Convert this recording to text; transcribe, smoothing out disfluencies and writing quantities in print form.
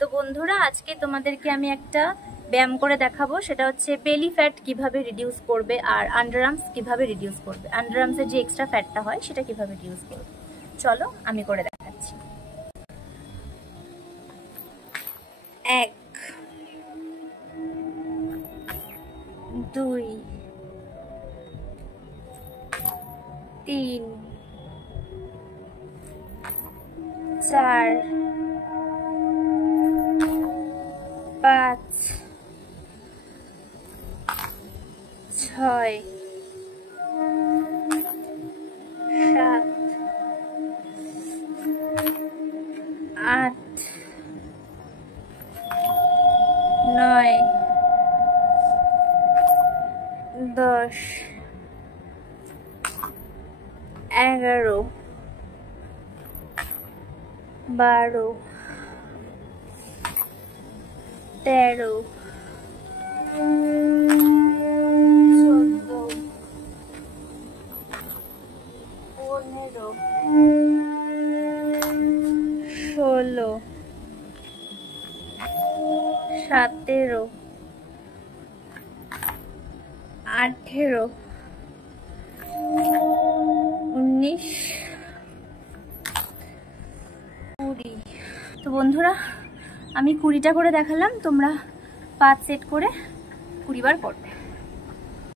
তো বন্ধুরা, আজকে তোমাদেরকে আমি একটা ব্যায়াম করে দেখাবো, সেটা হচ্ছে বেলি ফ্যাট কিভাবে রিডিউস করবে আর আন্ডার আর্মস কিভাবে রিডিউস করবে, আন্ডার আর্মসের যে এক্সট্রা ফ্যাটটা হয় সেটা কিভাবে রিডিউস করবে। চলো আমি করে দেখাচ্ছি। 1 2 3 4 5 6 7 8 9 10 11 12 13 14 15 16 17 18 19 20। তো বন্ধুরা, আমি 20টা করে দেখালাম, তোমরা 5 সেট করে 20 বার করবে।